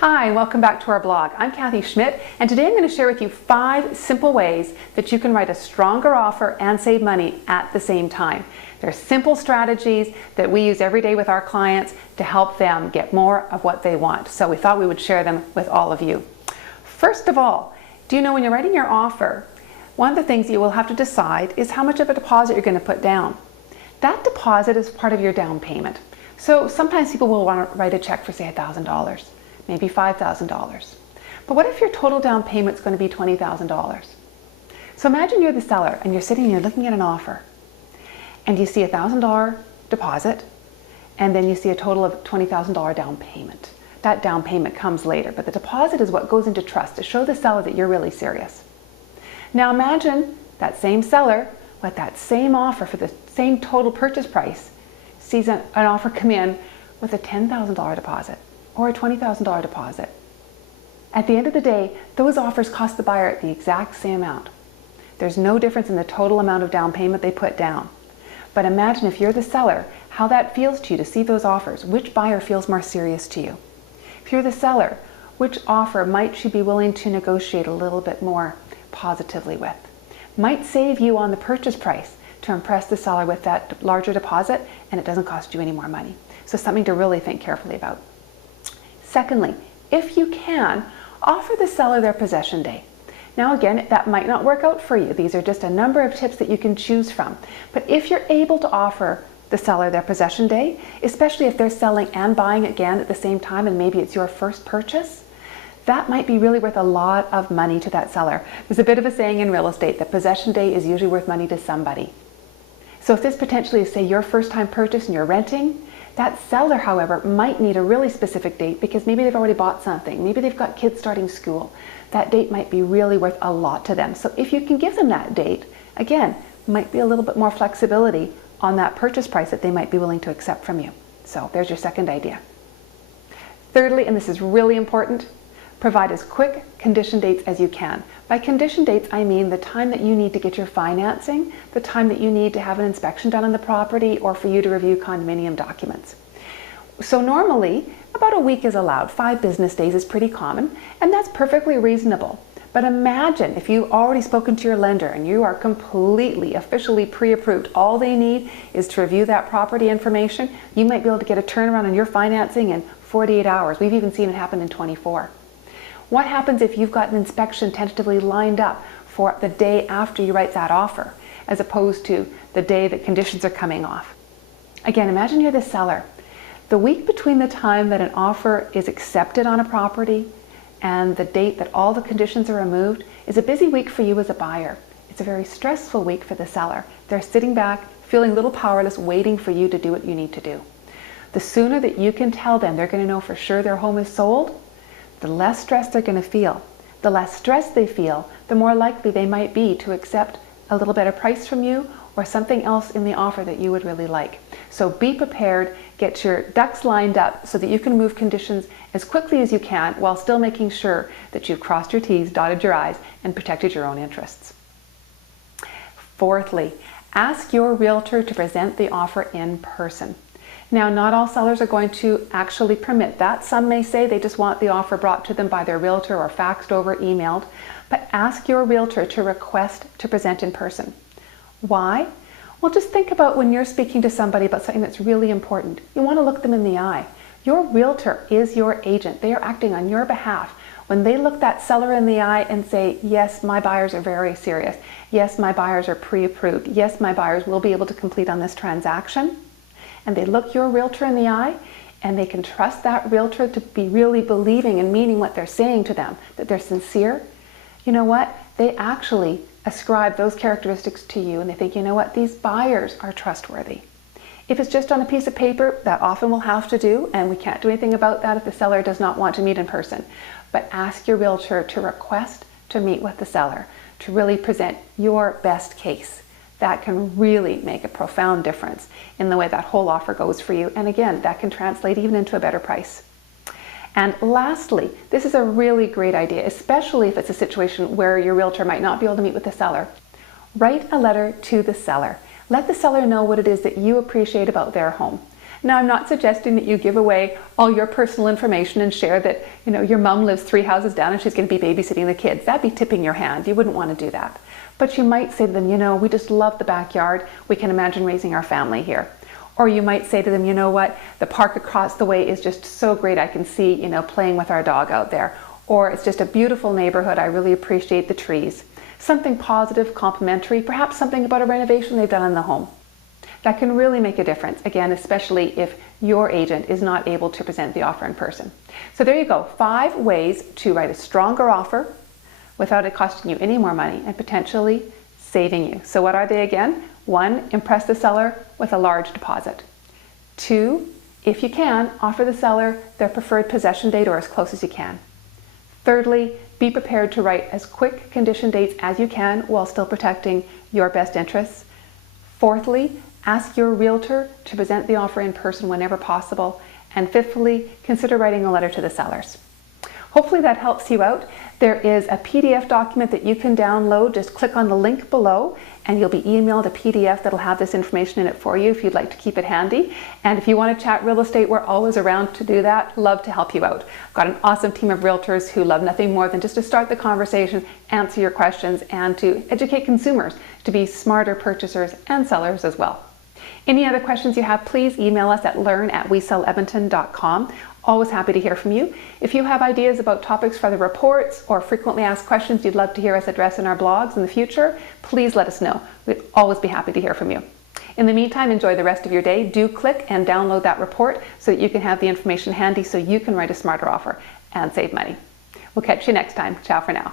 Hi, and welcome back to our blog. I'm Kathy Schmidt, and today I'm going to share with you 5 simple ways that you can write a stronger offer and save money at the same time. They're simple strategies that we use every day with our clients to help them get more of what they want. So we thought we would share them with all of you. First of all, do you know when you're writing your offer, one of the things you will have to decide is how much of a deposit you're going to put down. That deposit is part of your down payment. So sometimes people will want to write a check for, say, $1,000. Maybe $5,000. But what if your total down payment is going to be $20,000? So imagine you're the seller and you're sitting and you're looking at an offer and you see a $1,000 deposit and then you see a total of $20,000 down payment. That down payment comes later, but the deposit is what goes into trust to show the seller that you're really serious. Now imagine that same seller with that same offer for the same total purchase price sees an offer come in with a $10,000 deposit or a $20,000 deposit. At the end of the day, those offers cost the buyer the exact same amount. There's no difference in the total amount of down payment they put down. But imagine if you're the seller, how that feels to you to see those offers. Which buyer feels more serious to you? If you're the seller, which offer might you be willing to negotiate a little bit more positively with? Might save you on the purchase price to impress the seller with that larger deposit, and it doesn't cost you any more money. So something to really think carefully about. Secondly, if you can, offer the seller their possession day. Now again, that might not work out for you. These are just a number of tips that you can choose from. But if you're able to offer the seller their possession day, especially if they're selling and buying again at the same time and maybe it's your first purchase, that might be really worth a lot of money to that seller. There's a bit of a saying in real estate that possession day is usually worth money to somebody. So if this potentially is, say, your first time purchase and you're renting, that seller, however, might need a really specific date because maybe they've already bought something. Maybe they've got kids starting school. That date might be really worth a lot to them. So if you can give them that date, again, might be a little bit more flexibility on that purchase price that they might be willing to accept from you. So there's your second idea. Thirdly, and this is really important, provide as quick condition dates as you can. By condition dates, I mean the time that you need to get your financing, the time that you need to have an inspection done on the property, or for you to review condominium documents. So normally, about a week is allowed. 5 business days is pretty common, and that's perfectly reasonable. But imagine if you've already spoken to your lender and you are completely officially pre-approved. All they need is to review that property information. You might be able to get a turnaround on your financing in 48 hours. We've even seen it happen in 24. What happens if you've got an inspection tentatively lined up for the day after you write that offer, as opposed to the day that conditions are coming off? Again, imagine you're the seller. The week between the time that an offer is accepted on a property and the date that all the conditions are removed is a busy week for you as a buyer. It's a very stressful week for the seller. They're sitting back, feeling a little powerless, waiting for you to do what you need to do. The sooner that you can tell them they're going to know for sure their home is sold, the less stress they're going to feel. The less stress they feel, the more likely they might be to accept a little better price from you or something else in the offer that you would really like. So be prepared, get your ducks lined up so that you can move conditions as quickly as you can while still making sure that you've crossed your T's, dotted your I's, and protected your own interests. Fourthly, ask your realtor to present the offer in person. Now, not all sellers are going to actually permit that. Some may say they just want the offer brought to them by their realtor or faxed over, emailed, but ask your realtor to request to present in person. Why? Well, just think about when you're speaking to somebody about something that's really important. You want to look them in the eye. Your realtor is your agent. They are acting on your behalf. When they look that seller in the eye and say, yes, my buyers are very serious. Yes, my buyers are pre-approved. Yes, my buyers will be able to complete on this transaction. And they look your realtor in the eye and they can trust that realtor to be really believing and meaning what they're saying to them, that they're sincere. You know what? They actually ascribe those characteristics to you and they think, you know what? These buyers are trustworthy. If it's just on a piece of paper, that often will have to do, and we can't do anything about that if the seller does not want to meet in person. But ask your realtor to request to meet with the seller, to really present your best case. That can really make a profound difference in the way that whole offer goes for you. And again, that can translate even into a better price. And lastly, this is a really great idea, especially if it's a situation where your realtor might not be able to meet with the seller. Write a letter to the seller. Let the seller know what it is that you appreciate about their home. Now, I'm not suggesting that you give away all your personal information and share that, your mom lives 3 houses down and she's going to be babysitting the kids. That'd be tipping your hand. You wouldn't want to do that. But you might say to them, we just love the backyard. We can imagine raising our family here. Or you might say to them, you know what, the park across the way is just so great. I can see, playing with our dog out there. Or it's just a beautiful neighborhood. I really appreciate the trees. Something positive, complimentary, perhaps something about a renovation they've done in the home. That can really make a difference, again, especially if your agent is not able to present the offer in person. So there you go, 5 ways to write a stronger offer without it costing you any more money and potentially saving you. So what are they again? 1, impress the seller with a large deposit. 2, if you can, offer the seller their preferred possession date or as close as you can. Thirdly, be prepared to write as quick condition dates as you can while still protecting your best interests. Fourthly, ask your realtor to present the offer in person whenever possible. And fifthly, consider writing a letter to the sellers. Hopefully that helps you out. There is a PDF document that you can download. Just click on the link below and you'll be emailed a PDF that'll have this information in it for you if you'd like to keep it handy. And if you want to chat real estate, we're always around to do that. Love to help you out. I've got an awesome team of realtors who love nothing more than just to start the conversation, answer your questions, and to educate consumers to be smarter purchasers and sellers as well. Any other questions you have, please email us at learn@weselledmonton.com. Always happy to hear from you. If you have ideas about topics for the reports or frequently asked questions you'd love to hear us address in our blogs in the future, please let us know. We'd always be happy to hear from you. In the meantime, enjoy the rest of your day. Do click and download that report so that you can have the information handy so you can write a smarter offer and save money. We'll catch you next time. Ciao for now.